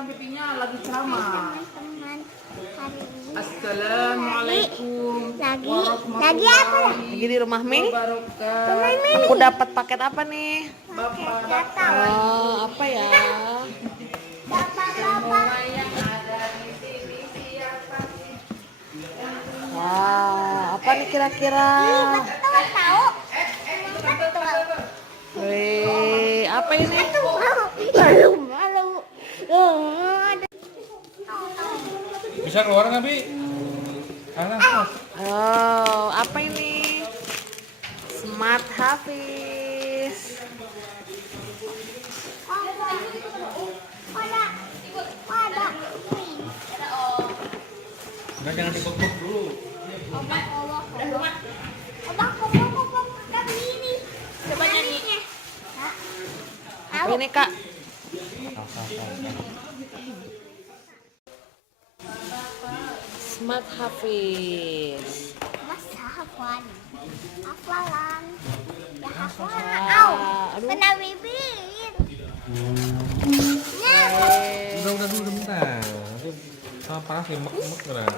kan pipinya lagi ceramah. Teman-teman, hari ini Assalamualaikum lagi apa ya? Lagi di rumah Mi. wabarakatuh. Aku dapat paket apa nih? Bapak Gak tahu. Oh, apa ya? Bapak yang ada di sini siapa sih? Wah, apa nih kira-kira? betul tahu. Betul. Wih, apa ini? Malu. Bisa keluar nggak, Bi? Karena Oh, apa ini? Smart Hafiz. udah jangan dipuk-puk dulu. Coba nyanyi. Apa ini, Kak? Smart Hafiz. Masa hafalan? Hafalan. Ya hafalan. Ah, Au. aduh. Kena bibir. Udah dulu bentar. Nanti sama panas lemek-lemek udah.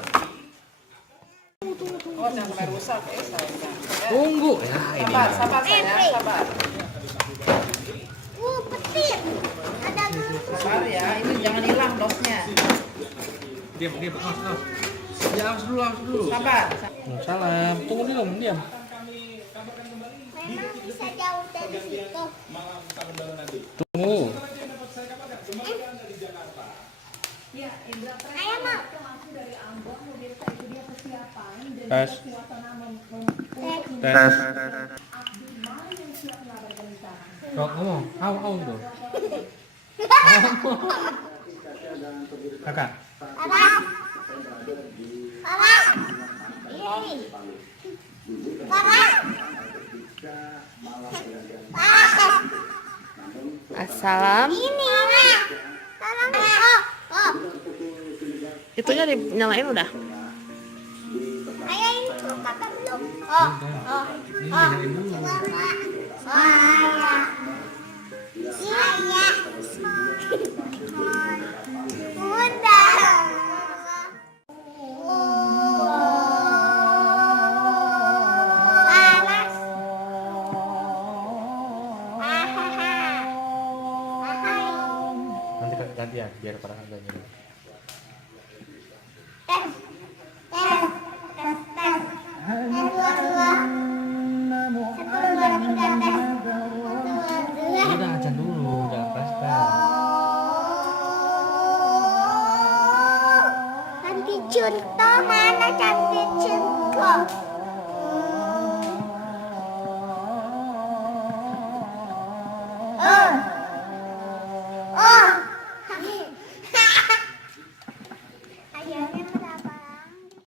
Oh, jangan sampai rusak ya, sayang. Tunggu. Ya, ini. Sabar sayang, sabar. Petir. Ada Sabar ya, ini jangan hilang dosnya. Diam. Awas. Ya, awas dulu. Sabar. Salam. Tunggu dulu, diam. memang bisa jauh dari situ. Tunggu. Ayo mau. Tes. Tes. Kok ngomong? Au tuh. Kakak. Papa. Ini. Papa. Assalam. Ini. Tolong. Oh. Itunya dinyalain udah. Ayo ini kakak belum. Oh. Ini nyalain dulu. Saya. Bunda. Panas. Nanti kakak gantian biar pada harganya. Udah ajan dulu, jangan press. Cantik contoh mana cantik contoh?